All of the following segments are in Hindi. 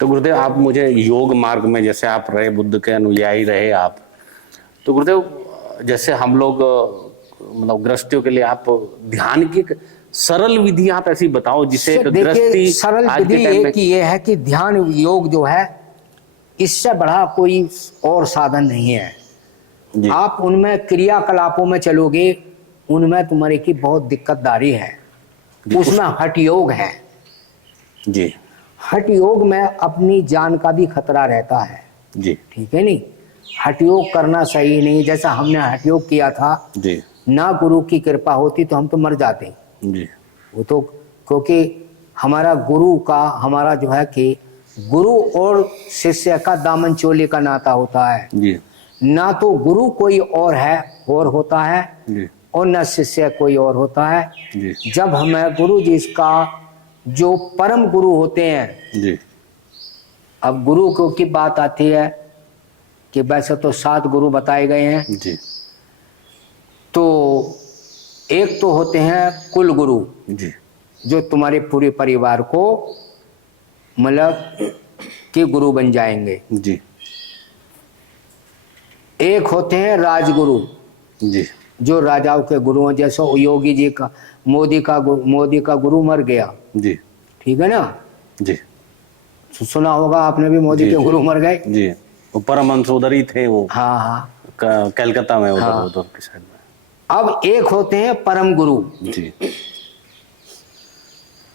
तो गुरुदेव आप मुझे योग मार्ग में जैसे आप रहे, बुद्ध के अनुयायी रहे आप, तो गुरुदेव जैसे हम लोग मतलब गृहस्थियों के लिए आप ध्यान की सरल विधि आप ऐसी बताओ जिसे एक गृहस्थी सरल आज के विधि टाइम में। एक ही ये है कि ध्यान योग जो है इससे बड़ा कोई और साधन नहीं है जी। आप उनमें क्रियाकलापों में चलोगे, उनमें तुम्हारी की बहुत दिक्कतदारी है। उसमें हठ योग है जी। हठ योग में अपनी जान का भी खतरा रहता है जी। ठीक है नहीं। हठ योग करना सही नहीं। जैसा हमने हठ योग किया था जी। ना गुरु की कृपा होती तो हम तो मर जाते। जी। वो तो क्योंकि हमारा गुरु का हमारा जो है कि गुरु और शिष्य का दामन चोली का नाता होता है। जी। ना तो गुरु कोई और है और होता है जी। और न शिष्य कोई और होता है। जी। जब हमें गुरु जी का जो परम गुरु होते हैं। जी। अब गुरु को की बात आती है कि वैसे तो 7 गुरु बताए गए हैं। जी। तो एक तो होते हैं कुल गुरु जी। जो तुम्हारे पूरे परिवार को मतलब कि गुरु बन जाएंगे। जी। एक होते हैं राजगुरु जी। जो राजाओं के गुरु हैं। जैसे योगी जी का मोदी का गुरु मर गया। जी। ठीक है ना। जी। सुना होगा आपने भी मोदी जी। के गुरु मर गए। जी। वो परमहंस उधर ही थे वो। हाँ हाँ कलकत्ता में उधर हाँ। उधर की साइड में। अब एक होते हैं परम गुरु। जी।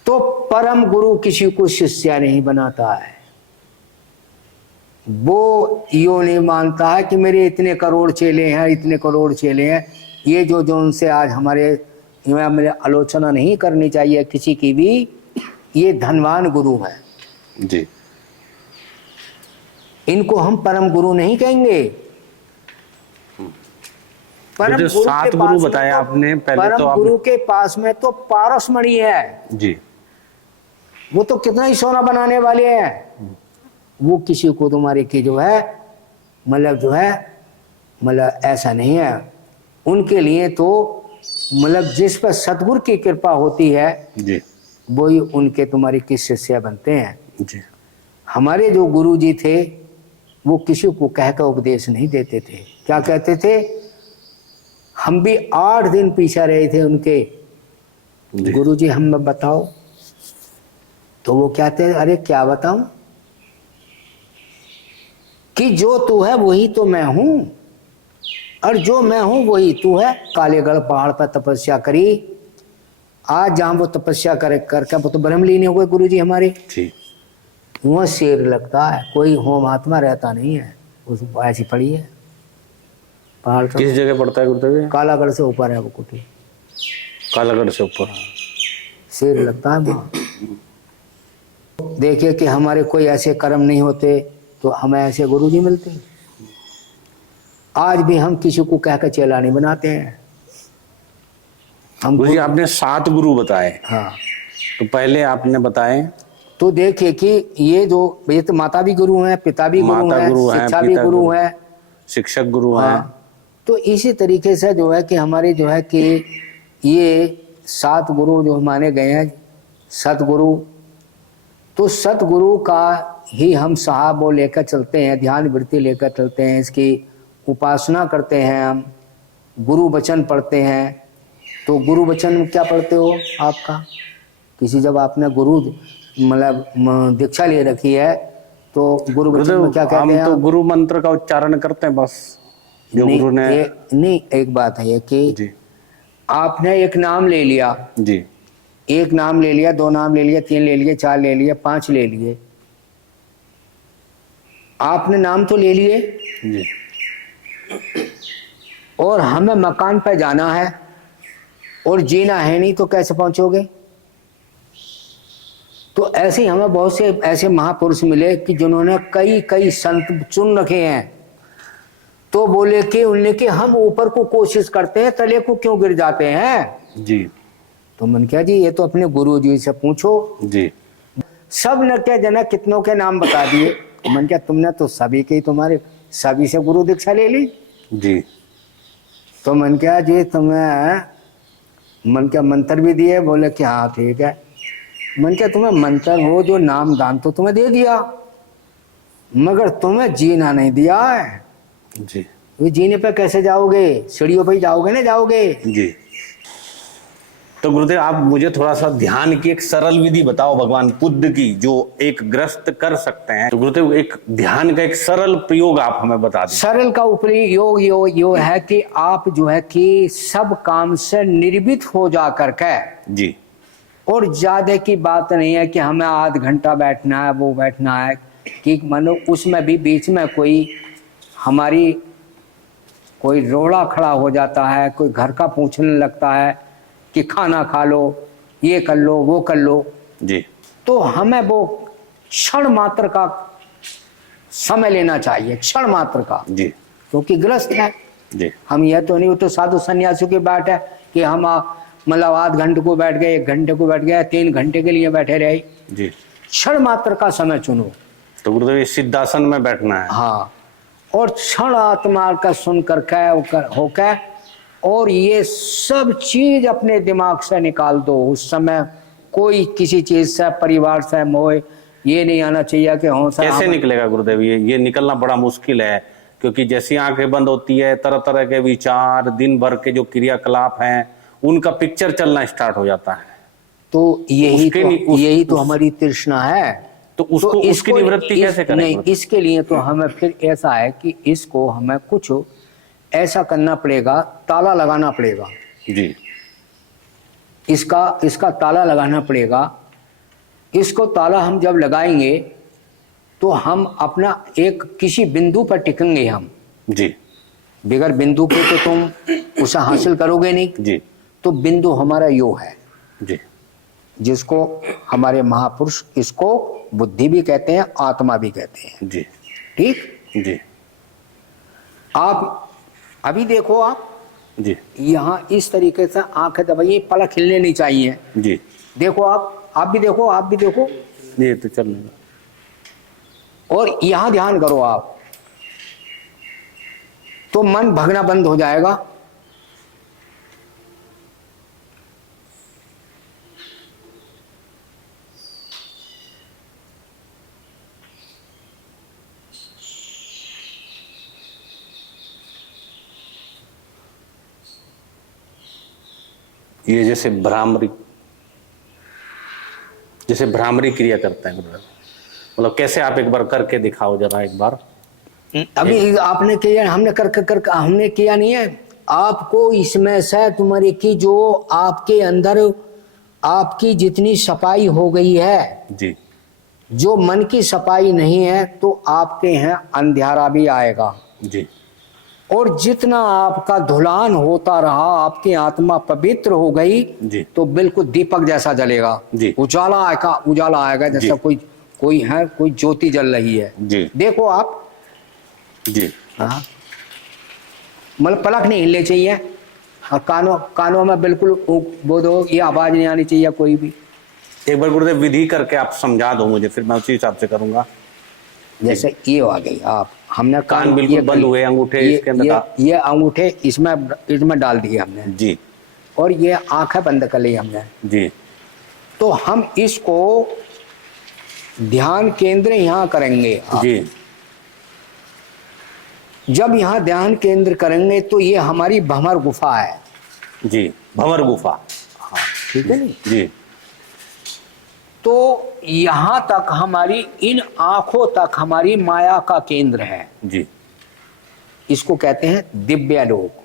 तो परम गुरु किसी को शिष्य नहीं बनाता है। वो यो नहीं मानता है कि मेरे इतने करोड़ चेले हैं, इतने करोड़ चेले हैं। ये जो उनसे आज हमारे आलोचना नहीं करनी चाहिए किसी की भी। ये धनवान गुरु है। जी। इनको हम परम गुरु नहीं कहेंगे। परम जो गुरु 7 के गुरु पास बताया में तो आपने पहले, परम तो गुरु के पास में तो पारसमणि है। जी। वो तो कितना ही सोना बनाने वाले हैं। वो किसी को तुम्हारे की जो है मतलब ऐसा नहीं है। उनके लिए तो मतलब जिस पर सतगुरु की कृपा होती है जी। वही उनके तुम्हारे की शिष्य बनते हैं। जी। हमारे जो गुरु जी थे वो किसी को कहकर उपदेश नहीं देते थे। क्या कहते थे। हम भी 8 दिन पीछे रहे थे उनके। गुरु जी हमें बताओ। तो वो कहते हैं अरे क्या बताऊं कि जो तू है वही तो मैं हूं और जो मैं हूं वही तू है। कालेगढ़ पहाड़ पर तपस्या करी। आज जहां वो तपस्या करके वो तो ब्रह्मलीन हो गए गुरु जी हमारे। वहां शेर लगता है, कोई होम आत्मा रहता नहीं है। उस ऐसी पड़ी है पहाड़। किस जगह पड़ता है गुरुदेव। कालागढ़ से ऊपर है वो कुटी। कालागढ़ से ऊपर शेर लगता है वहां। देखिए कि हमारे कोई ऐसे कर्म नहीं होते तो हमें ऐसे गुरु जी मिलते। आज भी हम किसी को कहकर चेला नहीं बनाते हैं। हम गुरु जी आपने 7 गुरु बताए। हाँ। तो पहले आपने बताए तो देखिए कि ये तो माता भी गुरु हैं, पिता भी गुरु हैं, शिक्षा भी गुरु हैं, शिक्षक गुरु हैं। तो इसी तरीके से जो है कि हमारे जो है कि ये 7 गुरु जो माने गए हैं सतगुरु। तो सतगुरु का ही हम साहब वो लेकर चलते हैं, ध्यान वृत्ति लेकर चलते हैं, इसकी उपासना करते हैं। हम गुरु वचन पढ़ते हैं। तो गुरु वचन क्या पढ़ते हो आपका किसी जब आपने गुरु मतलब दीक्षा ले रखी है तो गुरु वचन में क्या कहते हैं। हम तो गुरु मंत्र का उच्चारण करते हैं बस जो गुरु ने। नहीं एक बात है कि आपने एक नाम ले लिया जी। एक नाम ले लिया, 2 नाम ले लिया, 3 ले लिए, 4 ले लिए, 5 ले लिए। आपने नाम तो ले लिए जी। और हमें मकान पे जाना है और जीना है नहीं तो कैसे पहुंचोगे। तो ऐसे ही हमें बहुत से ऐसे महापुरुष मिले कि जिन्होंने कई संत चुन रखे हैं। तो बोले कि उनने कि हम ऊपर को कोशिश करते हैं तले को क्यों गिर जाते हैं। जी। तो मन क्या जी ये तो अपने गुरु जी से पूछो। जी। सब ने क्या जना कितनों के नाम बता दिए। मन क्या तुमने तो सभी के तुम्हारे सभी से गुरु दीक्षा ले ली। जी। तो मन क्या जी तुम्हें मन क्या मंत्र भी दिए। बोले कि हाँ ठीक है। मन क्या तुम्हें मंत्र हो जो नाम दान तो तुम्हें दे दिया, मगर तुम्हें जीना नहीं दिया है। जी ये जीने पे कैसे जाओगे? सीढ़ियों पे ही जाओगे ना, जाओगे। जी। तो गुरुदेव आप मुझे थोड़ा सा ध्यान की एक सरल विधि बताओ भगवान बुद्ध की, जो एक ग्रस्त कर सकते हैं। तो गुरुदेव एक ध्यान का एक सरल प्रयोग आप हमें बता दें। सरल का उपयोग यो है कि आप जो है कि सब काम से निर्भीत हो जा करके, जी और ज्यादा की बात नहीं है कि हमें आध घंटा बैठना है, वो बैठना है कि मानो उसमें भी बीच में कोई रोड़ा खड़ा हो जाता है, कोई घर का पूछने लगता है कि खाना खा लो, ये कर लो, वो कर लो। जी। तो हमें वो क्षण मात्र का समय लेना चाहिए, क्षण मात्र का। जी क्योंकि ग्रस्त है। जी हम यह तो नहीं, वो तो साधु सन्यासियों की बात है कि हम मतलब आध घंटे को बैठ गए, 1 घंटे को बैठ गए, 3 घंटे के लिए बैठे रहे। जी। क्षण मात्र का समय चुनो। तो गुरुदेव ये सिद्धासन में बैठना है। हाँ, और क्षण आत्मा का सुन करके होकर और ये सब चीज अपने दिमाग से निकाल दो। उस समय कोई किसी चीज से, परिवार से मोह ये नहीं आना चाहिए कि हौसला। कैसे निकलेगा गुरुदेव? ये निकलना बड़ा मुश्किल है, क्योंकि जैसी आंखें बंद होती है तरह तरह के विचार, दिन भर के जो क्रियाकलाप हैं उनका पिक्चर चलना स्टार्ट हो जाता है। तो यही तो हमारी तृष्णा है। तो उसकी निवृत्ति कैसे करें? नहीं, इसके लिए तो हमें फिर ऐसा है कि इसको हमें कुछ ऐसा करना पड़ेगा, ताला लगाना पड़ेगा। जी। इसका ताला लगाना पड़ेगा। इसको ताला हम जब लगाएंगे तो हम अपना एक किसी बिंदु पर टिकेंगे हम। जी। बगैर बिंदु के तो तुम उसे हासिल करोगे नहीं। जी। तो बिंदु हमारा यो है। जी। जिसको हमारे महापुरुष इसको बुद्धि भी कहते हैं, आत्मा भी कहते हैं। जी। ठीक। जी। आप अभी देखो, आप जी। यहाँ इस तरीके से आंखें दबाइए, पलक हिलने नहीं चाहिए। जी। देखो आप भी देखो, आप भी देखो। ये तो चल रहा। और यहाँ ध्यान करो आप, तो मन भगना बंद हो जाएगा। ये जैसे भ्रामरी क्रिया करते हैं गुरुदेव, मतलब कैसे? आप एक बार करके दिखाओ जरा एक बार। अभी आपने किया, हमने कर हमने किया नहीं है। आपको इसमें से तुम्हारे की जो आपके अंदर आपकी जितनी सफाई हो गई है, जी। जो मन की सफाई नहीं है, तो आपके यहाँ अंधियारा भी आएगा। जी। और जितना आपका धुलान होता रहा, आपकी आत्मा पवित्र हो गई जी। तो बिल्कुल दीपक जैसा जलेगा। जी। उजाला आएगा जैसा कोई ज्योति जल रही है। जी। देखो आप। जी। हाँ, मतलब पलक नहीं हिलने चाहिए, और कानों में बिल्कुल वो दो, ये आवाज नहीं आनी चाहिए कोई भी। एक बार गुरुदेव विधि करके आप समझा दो मुझे, फिर मैं उसी हिसाब से करूंगा। जैसे ये आ गई, आप हमने कान बिल्कुल बंद हुए, अंगूठे इसके अंदर ये अंगूठे इसमें डाल दिए हमने। जी। और ये आंखें बंद कर ली हमने। जी। तो हम इसको ध्यान केंद्र यहाँ करेंगे। जी। जब यहाँ ध्यान केंद्र करेंगे तो ये हमारी भंवर गुफा है। जी। भंवर गुफा। हाँ, ठीक है नहीं? जी। तो यहाँ तक हमारी, इन आंखों तक हमारी माया का केंद्र है। जी। इसको कहते हैं दिव्य लोक।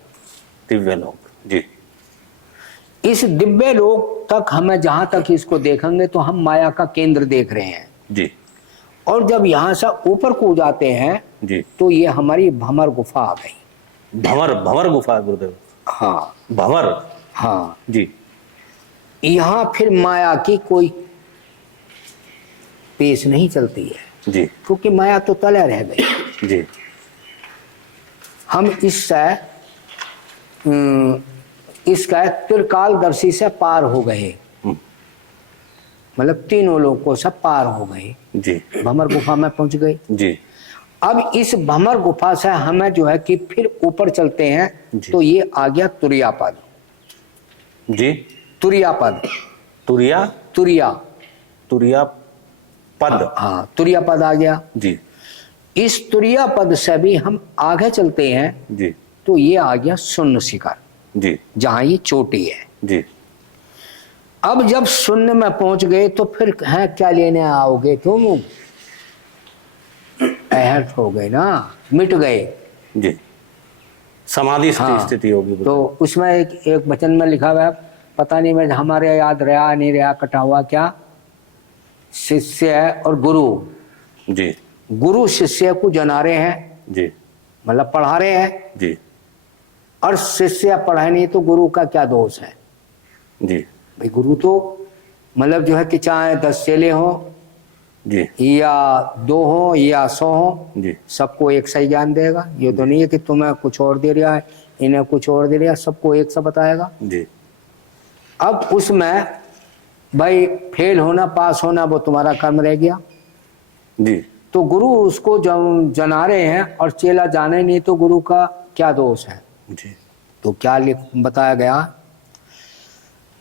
दिव्य लोक। जी। इस दिव्य लोक तक हमें जहां तक इसको देखेंगे तो हम माया का केंद्र देख रहे हैं। जी। और जब यहां से ऊपर को जाते हैं जी। तो ये हमारी भंवर गुफा आ गई। भंवर गुफा गुरुदेव। हाँ, भंवर। हाँ जी। यहाँ फिर माया की कोई पेश नहीं चलती है। जी। क्योंकि माया तो तले रह गई। जी। हम इसका त्रिकालदर्शी से पार हो गए, मतलब तीनों लोगों से पार हो गए। जी। भंवर गुफा में पहुंच गए। जी। अब इस भंवर गुफा से हमें जो है कि फिर ऊपर चलते हैं तो ये आ गया तुरिया पद। जी। तुरिया पद। तुरिया। तुरिया तुरिया पद। हाँ, तुरिया पद आ गया। जी इस तुरिया पद से भी हम आगे चलते हैं जी तो ये आ गया शून्य शिखर, जी जहां ये चोटी है। जी अब जब शून्य में पहुंच गए तो फिर है क्या लेने आओगे तुम, अहर्थ हो गए ना, मिट गए। जी, समाधि हाँ, स्थिति होगी। तो उसमें एक वचन में लिखा हुआ है, पता नहीं मैं हमारे याद रहा नहीं रहा, कटा हुआ क्या, शिष्य है और गुरु, जी गुरु शिष्य को जना रहे हैं, जी मतलब पढ़ा रहे हैं, जी और शिष्य पढ़ाए नहीं तो गुरु का क्या दोष है। जी भाई गुरु तो मतलब जो है कि चाहे 10 चेले हो जी या 2 हो या 100 हो, जी सबको एक सही ज्ञान देगा। ये तो नहीं है कि तुम्हें कुछ और दे रहा है, इन्हें कुछ और दे रहा है, सबको एक सा बताएगा। जी अब उसमें भाई फेल होना पास होना वो तुम्हारा कर्म रह गया। जी तो गुरु उसको जब जना रहे हैं और चेला जाने नहीं तो गुरु का क्या दोष है। जी तो क्या बताया गया,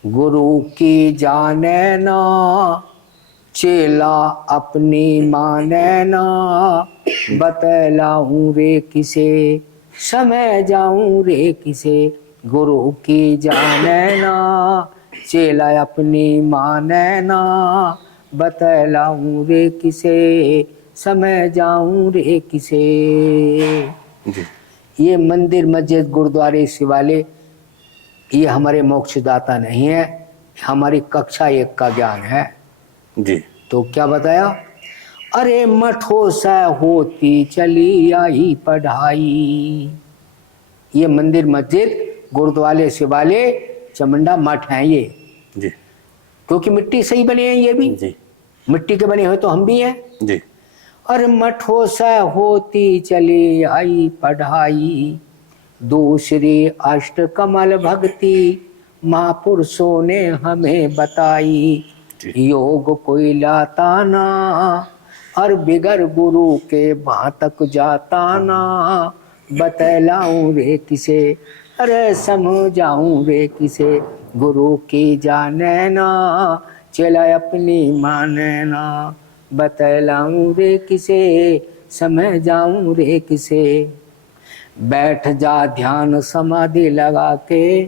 गुरु की जाने ना चेला अपनी माने ना, बतलाऊं रे किसे समय जाऊं रे किसे। गुरु की जाने ना चेला अपनी माने ना, बतलाऊं रे किसे समय जाऊं रे किसे। जी ये मंदिर मस्जिद गुरुद्वारे शिवालय ये हमारे मोक्षदाता नहीं है, हमारी कक्षा 1 का ज्ञान है। जी तो क्या बताया, अरे मठो सा होती चली आई पढ़ाई। ये मंदिर मस्जिद गुरुद्वारे शिवालय चमुंडा मठ हैं ये, जी क्योंकि मिट्टी से ही बने हैं ये भी, जी मिट्टी के बने हुए तो हम भी हैं। जी और मठो सा होती चली आई पढ़ाई, दूसरी अष्ट कमल भक्ति महापुरुषों ने हमें बताई। योग कोई लाता ना और बिगर गुरु के भातक जाता ना, बतलाऊं रे किसे अरे समझाऊं रे किसे। गुरु की जाने ना चेला अपनी माने ना, बतलाऊं रे किसे समझाऊं रे किसे। बैठ जा ध्यान समाधि लगा के,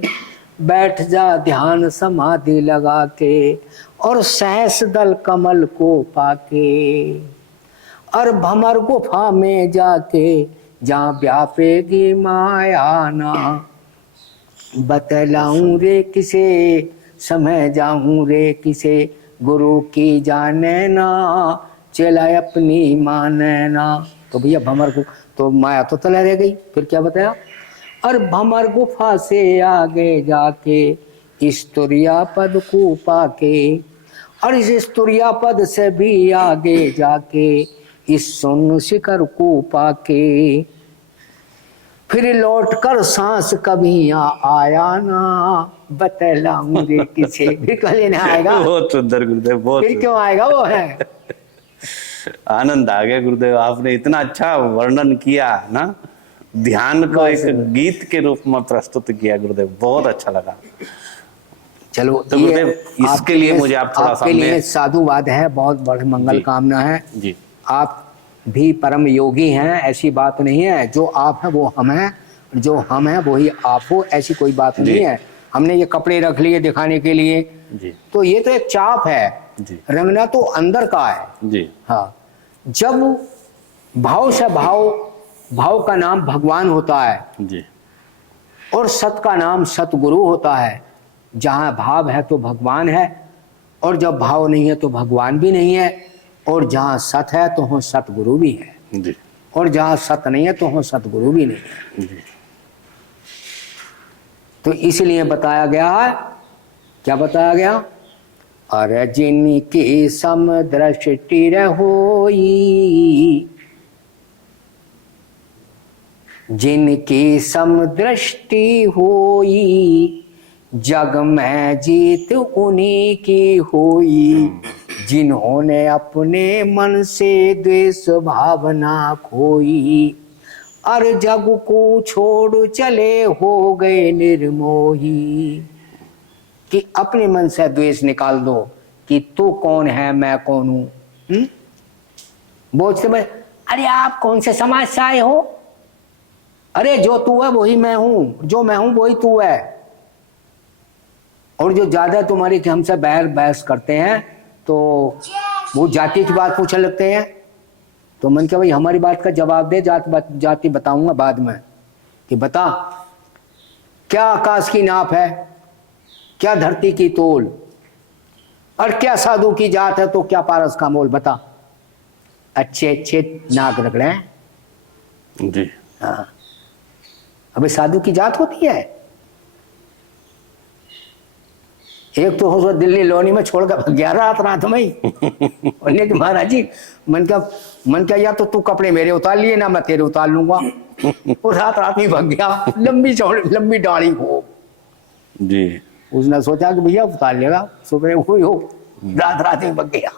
बैठ जा ध्यान समाधि लगा के, और सहस दल कमल को पाके, और भमर गुफा में जाके जहाँ व्यापेगी माया ना, बतलाऊं रे किसे समझाऊं रे किसे। गुरु की जाने ना चेला अपनी माने ना। तो भैया भमर को तो माया तो तले रह गई, फिर क्या बताया, और भमर गुफा से आगे जाके इस तुरिया पद को पाके, और इस तुरिया पद से भी आगे जाके इस शून्य शिखर को पाके, फिर लौट कर सांस कभी आया ना, बतलाऊं रे किसे। फिर कल लेने आएगा, बहुत सुंदर गुरुदेव, बहुत फिर क्यों आएगा वो है। आनंद आ गया गुरुदेव, आपने इतना अच्छा वर्णन किया ना, ध्यान को एक गीत के रूप में प्रस्तुत किया गुरुदेव, बहुत अच्छा लगा। चलो तो गुरुदेव इसके लिए मुझे आप थोड़ा सा आपके लिए साधुवाद है, बहुत बड़ी मंगल कामना है जी। आप भी परम योगी हैं, ऐसी बात नहीं है। जो आप हैं वो हम हैं, जो हम हैं वही आप हो, ऐसी कोई बात नहीं है। हमने ये कपड़े रख लिए दिखाने के लिए जी। तो ये तो एक चाप है जी। रंगना तो अंदर का है जी। हाँ, जब भाव से भाव का नाम भगवान होता है जी। और सत का नाम सतगुरु होता है। जहाँ भाव है तो भगवान है, और जब भाव नहीं है तो भगवान भी नहीं है, और जहाँ सत है तो हो सतगुरु भी है जी। और जहाँ सत नहीं है तो हो सतगुरु भी नहीं है। जी। तो इसलिए बताया गया है, क्या बताया गया, अरे जिनकी समदृष्टि रहोई, जिनकी समदृष्टि होई, जग में जीत उन्हीं की होई। जिन्होंने अपने मन से द्वेष भावना खोई, अर जग को छोड़ चले हो गए निर्मोही। कि अपने मन से द्वेष निकाल दो कि तू कौन है मैं कौन हूं। बोझते में अरे आप कौन से समाज से आए हो, अरे जो तू है वही मैं हूं, जो मैं हूं वही तू है। और जो ज्यादा तुम्हारी कि हमसे बहस करते हैं तो वो जाति की बात पूछने लगते हैं। तो मन क्या भाई हमारी बात का जवाब दे, जाति बताऊंगा बाद में कि बता क्या आकाश की नाप है, क्या धरती की तोल, और क्या साधु की जात है तो क्या पारस का मोल, बता। अच्छे अच्छे नाक रगड़े हैं जी। हाँ, अबे साधु की जात होती है। एक तो हो दिल्ली लोनी में छोड़ कर गया रात में ही उन्हें कि महाराज जी मन क्या या तो तू कपड़े मेरे उतार लिए ना मैं तेरे उतार लूंगा। और रात में भाग गया, लंबी दाढ़ी हो जी। उसने सोचा कि भैया उतार लेगा, सुबह हुई हो, रात में भाग गया।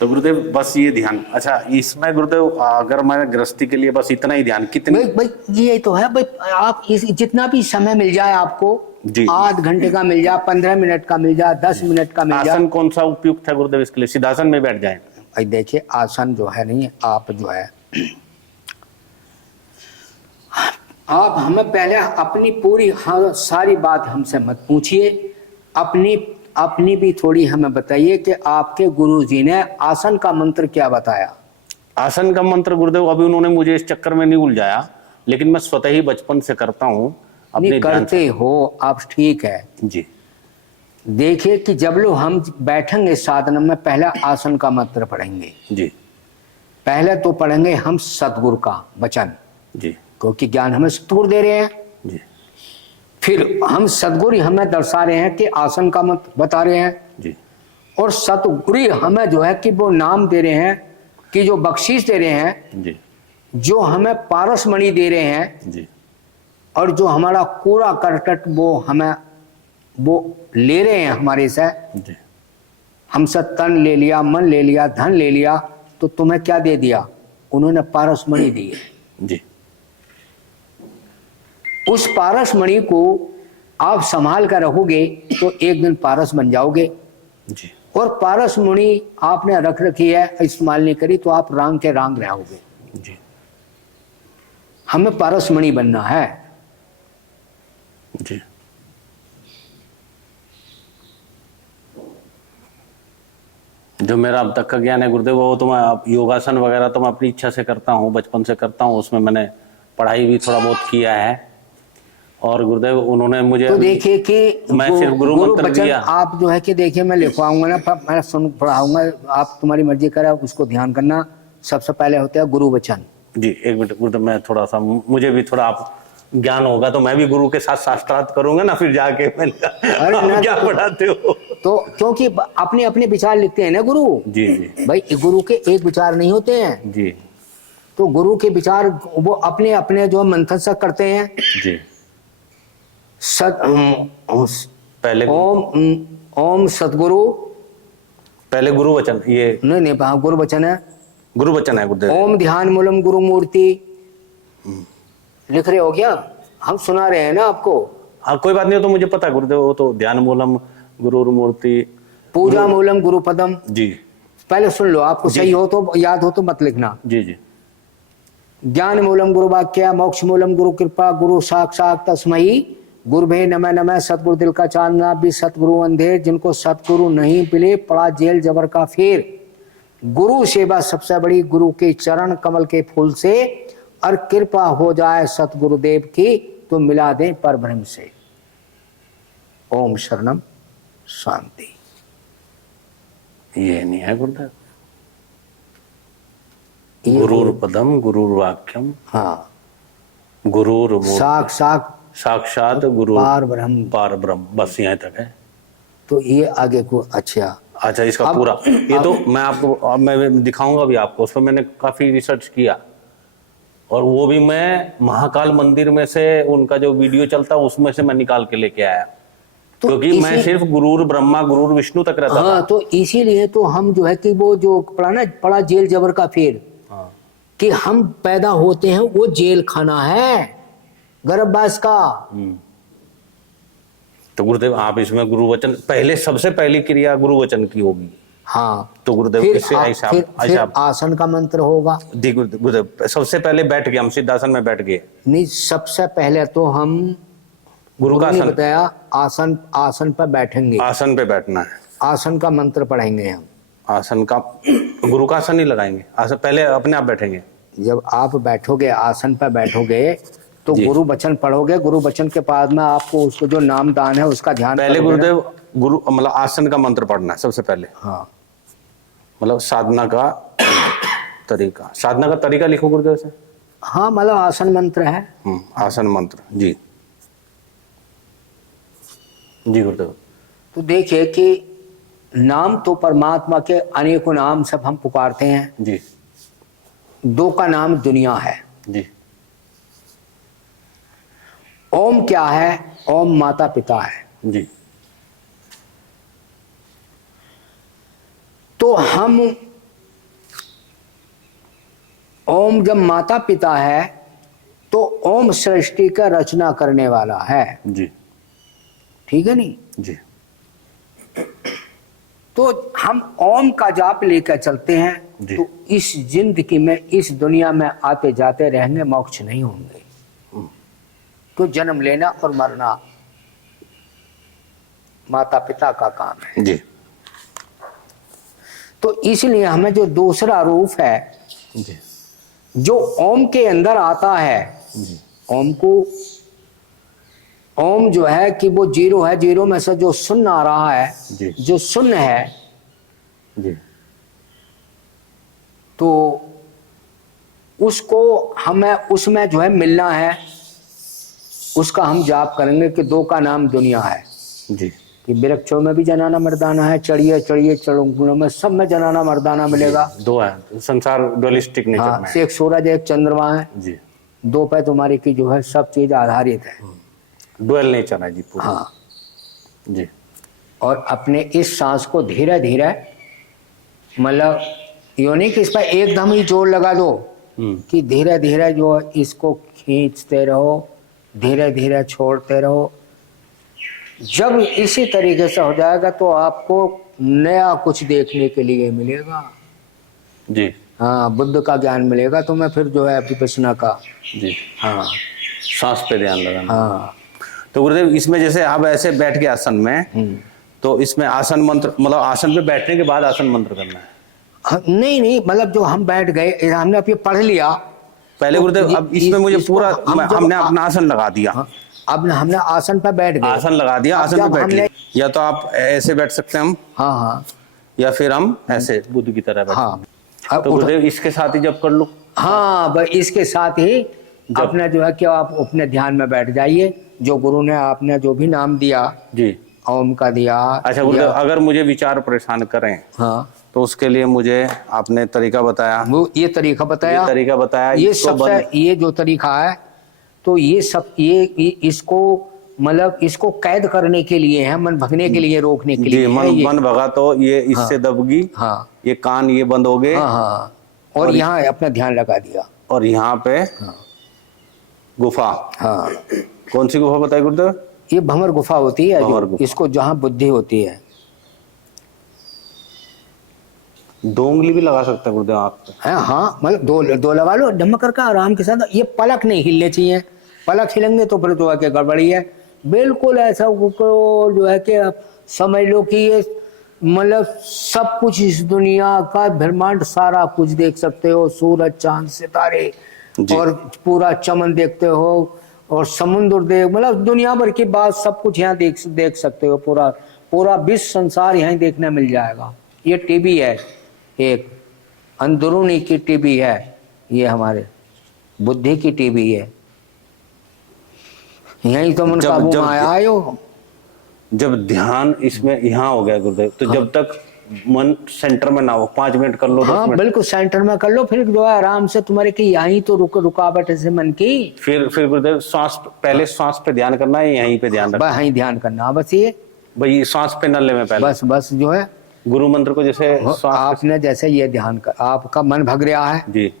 तो गुरुदेव बस ये ध्यान, अच्छा इसमें गुरुदेव अगर मैं गृहस्थी के लिए बस इतना ही ध्यान, कितने भाई ये तो है भाई, आप जितना भी समय मिल जाए आपको, जी। आध घंटे का मिल जाए, 15 मिनट का मिल जाए, 10 मिनट का मिल जाए। आसन कौन सा उपयुक्त है गुरुदेव इसके लिए? सिद्धासन में बैठ जाए? भाई देखिए आसन जो है नहीं, आप जो है आप हमें पहले अपनी पूरी सारी बात हमसे मत पूछिए, अपनी भी थोड़ी हमें बताइए कि आपके गुरुजी ने आसन का मंत्र क्या बताया। आसन का मंत्र गुरुदेव अभी उन्होंने मुझे इस चक्कर में नहीं उलझाया, लेकिन मैं स्वतः ही बचपन से करता हूँ अपने करते हो आप, ठीक है जी। देखिए कि जब लोग हम बैठेंगे साधन में, पहले आसन का मंत्र पढ़ेंगे जी। पहले तो पढ़ेंगे हम सतगुरु का वचन जी। क्योंकि ज्ञान हमें सतगुरु दे रहे हैं जी। फिर हम सतगुरु हमें दर्शा रहे हैं कि आसन का मंत्र बता रहे हैं जी। और सतगुरु हमें जो है कि वो नाम दे रहे हैं, कि जो बख्शीश दे रहे हैं जी। जो हमें पारस मणि दे रहे हैं जी। और जो हमारा कूड़ा करकट वो ले रहे हैं हमारे से। जी। हमसे तन ले लिया, मन ले लिया, धन ले लिया, तो तुम्हें क्या दे दिया? उन्होंने पारस मणि दी है। जी। उस पारस मणि को आप संभाल कर रखोगे तो एक दिन पारस बन जाओगे। जी। और पारस मणि आपने रख रखी है, इस्तेमाल नहीं करी तो आप रांग के रांग रहोगे। जी। हमें पारस मणि बनना है। जी। जो मेरा अब तक का ज्ञान है गुरुदेव, वो तो मैं योगासन वगैरह तो मैं अपनी इच्छा से करता हूँ, बचपन से करता हूँ, उसमें मैंने पढ़ाई भी थोड़ा बहुत किया है। और गुरुदेव उन्होंने मुझे तो देखिए कि मैं सिर्फ गुरु मंत्र दिया। आप जो है कि देखिए मैं लिखवाऊंगा ना, मैं पढ़ाऊंगा, आप तुम्हारी मर्जी करा उसको ध्यान करना। सबसे पहले होता है गुरु वचन। जी एक मिनट गुरुदेव, मैं थोड़ा सा, मुझे भी थोड़ा आप ज्ञान होगा तो मैं भी गुरु के साथ शास्त्रार्थ करूंगा ना, फिर जाके मैंने क्या पढ़ाते हो तो क्योंकि अपने अपने विचार लिखते हैं ना गुरु। जी जी। भाई गुरु के एक विचार नहीं होते हैं जी। तो गुरु के विचार वो अपने अपने जो मंथन से करते हैं। जी। पहले ओम सतगुरु, पहले गुरु वचन, ये नहीं हाँ गुरु वचन है, गुरु वचन है गुरुदेव। ओम ध्यान मूलम गुरु मूर्ति लिख रहे हो क्या? हम सुना रहे हैं ना आपको। हाँ कोई बात नहीं, तो मुझे पता है गुरुदेव, वो तो ध्यान मूलम गुरु मूर्ति, पूजा मूलम गुरु पदम। जी पहले सुन लो, आपको सही हो तो याद हो तो मत लिखना। जी। जी। ज्ञान मूलम गुरु वाक्य, मोक्ष मूलम गुरु कृपा, गुरु साक्षात तस्मई गुरुभे नमः नमः। सतगुरु दिल का चांदना भी सतगुरु अंधेर, जिनको सतगुरु नहीं मिले पड़ा जेल जबर का फेर। गुरु सेवा सबसे बड़ी, गुरु के चरण कमल के फूल से, और कृपा हो जाए सतगुरुदेव की तो मिला दे पर ब्रह्म से। ओम शरणम शांति। ये नहीं है गुरुदेव, गुरुर पदम गुरुर वाक्यम, हाँ गुरुर साक्षात गुरु पार ब्रह्म, बस यहाँ तक है। तो ये आगे को अच्छा इसका पूरा ये तो मैं आपको अब मैं दिखाऊंगा भी आपको, उसमें मैंने काफी रिसर्च किया और वो भी मैं महाकाल मंदिर में से उनका जो वीडियो चलता उसमें से मैं निकाल के लेके आया, तो क्योंकि मैं सिर्फ गुरुर ब्रह्मा गुरुर विष्णु तक रहता था। तो इसीलिए तो हम जो है कि वो जो पड़ा जेल जबर का फेर, कि हम पैदा होते हैं वो जेल खाना है गर्भवास का। तो गुरुदेव आप इसमें गुरु वचन पहले, सबसे पहली क्रिया गुरु वचन की होगी। हाँ, तो गुरुदेव फिर इससे ऐसा फिर आसन का मंत्र होगा। जी गुरुदेव, सबसे पहले बैठ गए हम, सिद्धासन में बैठ गए। नहीं, सबसे पहले तो हम गुरु का ने आसन, बताया आसन पर बैठेंगे, आसन पे बैठना है, आसन का मंत्र पढ़ेंगे हम। आसन का, गुरु का आसन नहीं लगाएंगे, आसन पहले अपने आप बैठेंगे। जब आप बैठोगे, आसन पर बैठोगे तो गुरु वचन पढ़ोगे, गुरु वचन के बाद में आपको उसको जो नाम दान है उसका ध्यान पहले गुरुदेव गुरु मतलब आसन का मंत्र पढ़ना है सबसे पहले। हाँ, मतलब साधना का तरीका, साधना का तरीका लिखो गुरुदेव से। हाँ, मतलब आसन मंत्र है। आसन मंत्र, जी जी गुरुदेव। तो देखिए कि नाम तो परमात्मा के अनेकों नाम सब हम पुकारते हैं। जी, दो का नाम दुनिया है। जी, ओम क्या है? ओम माता पिता है। जी, तो हम ओम जब माता पिता है तो ओम सृष्टि का रचना करने वाला है। जी, ठीक है नहीं? जी, तो हम ओम का जाप लेकर चलते हैं जी। तो इस जिंदगी में, इस दुनिया में आते जाते रहेंगे, मोक्ष नहीं होंगे। तो जन्म लेना और मरना माता पिता का काम है। जी, तो इसलिए हमें जो दूसरा रूप है, जी, जो ओम के अंदर आता है, जी, ओम को, ओम जो है कि वो जीरो है, जीरो में से जो शून्य आ रहा है, जी, जो शून्य है, जी, तो उसको हमें उसमें जो है मिलना है, उसका हम जाप करेंगे कि दो का नाम दुनिया है। जी, कि वृक्षों में भी जनाना मर्दाना है, चढ़िए चढ़िए चढ़ों में सब में जनाना मर्दाना मिलेगा। दो है, संसार डुअलिस्टिक नेचर हाँ, में है। एक सूरज एक चंद्रमा है, जी, दो पे तुम्हारी की जो है सब चीज आधारित है। डुअल नेचर है जी पूरा। हाँ, जी, और अपने इस सांस को धीरे धीरे, मतलब यो नहीं कि इस पर एकदम ही जोर लगा दो, कि धीरे धीरे जो इसको खींचते रहो, धीरे धीरे छोड़ते रहो। जब इसी तरीके से हो जाएगा तो आपको नया कुछ देखने के लिए मिलेगा। जी, हाँ, बुद्ध का ज्ञान मिलेगा तुम्हें फिर जो है विपश्यना का। जी, हाँ, सांस पे ध्यान लगाना। हाँ, तो गुरुदेव इसमें जैसे आप ऐसे बैठ के आसन में, तो इसमें आसन मंत्र, मतलब आसन पे बैठने के बाद आसन मंत्र करना है। हाँ, नहीं नहीं, मतलब जो हम बैठ गए, हमने अब ये पढ़ लिया पहले तो गुरुदेव, अब इसमें मुझे पूरा हमने अपना आसन लगा दिया। हाँ, अब हमने आसन पर बैठ गए, आसन लगा दिया, अब आसन पे जब बैठ हमने- लिया। या तो आप ऐसे बैठ सकते हैं हम, हाँ हाँ या फिर हम ऐसे बुद्ध की तरह बैठ। हाँ, अब तो गुरुदेव इसके साथ ही जब कर लो। हाँ, बस इसके साथ ही अपने जो है कि आप अपने ध्यान में बैठ जाइए। जो गुरु ने आपने जो भी नाम दिया, जी, ओम का दिया। अच्छा गुरुदेव, अगर मुझे विचार परेशान करें हाँ, तो उसके लिए मुझे आपने तरीका बताया, वो ये तरीका बताया, ये तरीका बताया, ये इसको सबसे, ये जो तरीका है तो ये सब, ये इसको मतलब इसको कैद करने के लिए है, मन भगने के लिए, रोकने के जी, लिए है ये। मन भगा तो ये इससे दबगी। हाँ, ये कान ये बंद हो गए। हाँ, हाँ, और यहाँ अपना ध्यान लगा दिया। और यहाँ पे हाँ, गुफा, हाँ, कौन सी गुफा बताई गुरुदेव? ये भंवर गुफा होती है, भंवर जो गुफा। इसको जहाँ बुद्धि होती है। 2 उंगली भी लगा सकते हैं गुरुदेव आँख पे। है, हाँ, मतलब दो लगा लो, ढमक करके आराम के साथ। ये पलक नहीं हिलने चाहिए, पलक हिलेंगे तो फिर जो है कि गड़बड़ी है। बिल्कुल ऐसा जो है कि आप समझ लो कि ये मतलब सब कुछ, इस दुनिया का ब्रह्मांड सारा कुछ देख सकते हो, सूरज चांद सितारे और पूरा चमन देखते हो, और समुद्र देख, मतलब दुनिया भर की बात सब कुछ यहाँ देख सकते हो। पूरा विश्व संसार यहाँ देखने मिल जाएगा। ये टीवी है, एक अंदरूनी की टीवी है, ये हमारे बुद्धि की टीवी है। यही तो मन काबू में आया हो। जब ध्यान इसमें यहाँ हो गया गुरुदेव, तो जब तक मन सेंटर में ना हो, 5 मिनट कर लो, 10 हाँ, मिनट, बिल्कुल सेंटर में कर लो, फिर जो है आराम से तुम्हारे की यहीं तो रुकावट है से मन की। फिर गुरुदेव श्वास, पहले श्वास पे ध्यान करना है, यहीं पे ध्यान रखना बस यहीं ध्यान करना, बस ये, भाई श्वास पे न ले में पहले। बस जो है गुरु मंत्र को जैसे श्वास आपने जैसे ये ध्यान कर, आपका मन भग रहा है जी,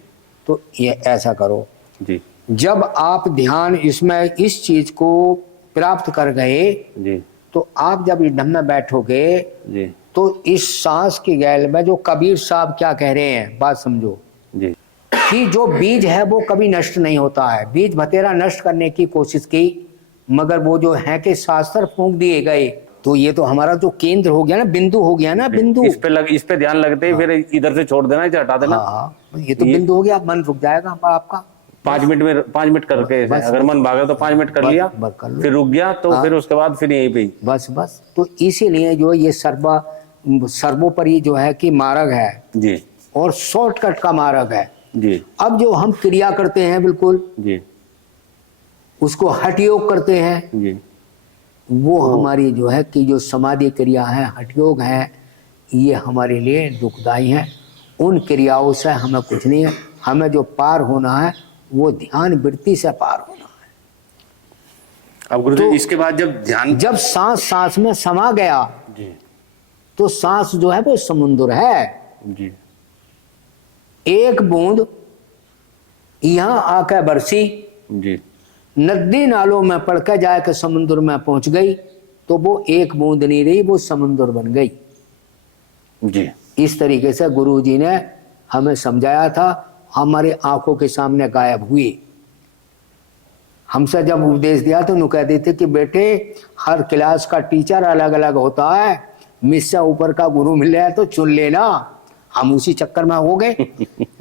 तो ये ऐसा करो। जी, जब आप ध्यान इसमें इस चीज को प्राप्त कर गए जी, तो आप जब इधम में बैठोगे जी तो इस सांस की गैल में जो कबीर साहब क्या कह रहे हैं, बात समझो, जी कि जो बीज है वो कभी नष्ट नहीं होता है। बीज भतेरा नष्ट करने की कोशिश की, मगर वो जो है कि शास्त्र फूंक दिए गए। तो ये तो हमारा जो केंद्र हो गया ना, बिंदु हो गया ना, बिंदु। इस पे ध्यान लगते ही फिर इधर से छोड़ देना, इसे हटा देना। हाँ, ये तो बिंदु हो गया, मन रुक जाएगा आपका। 5 मिनट करके बस, अगर मन भागा तो 5 मिनट कर लिया, बस कर लो। फिर रुक गया तो हाँ। फिर उसके बाद फिर यहीं पे ही। बस तो इसीलिए जो ये सर्वोपरि जो है कि मार्ग है जी और शॉर्टकट का मार्ग है। जी अब जो हम क्रिया करते हैं बिल्कुल जी उसको हठ योग करते हैं, जी वो हमारी जो है कि जो समाधि क्रिया है, हठ योग है, ये हमारे लिए दुखदाई है। उन क्रियाओं से हमें कुछ नहीं है। हमें जो पार होना है वो ध्यान वृत्ति से पार होना है। अब गुरुदेव इसके बाद जब सांस सांस में समा गया जी तो सांस जो है वो समुद्र है। जी एक बूंद यहां आकर बरसी, जी नदी नालों में पड़ के जाकर समुद्र में पहुंच गई, तो वो एक बूंद नहीं रही, वो समुद्र बन गई। जी इस तरीके से गुरु जी ने हमें समझाया था, हमारे आंखों के सामने गायब हुए। हमसे जब उपदेश दिया तो उन्होंने कह देते कि बेटे हर क्लास का टीचर अलग अलग होता है, मुझसे ऊपर का गुरु मिल रहा है तो चुन लेना। हम उसी चक्कर में हो गए।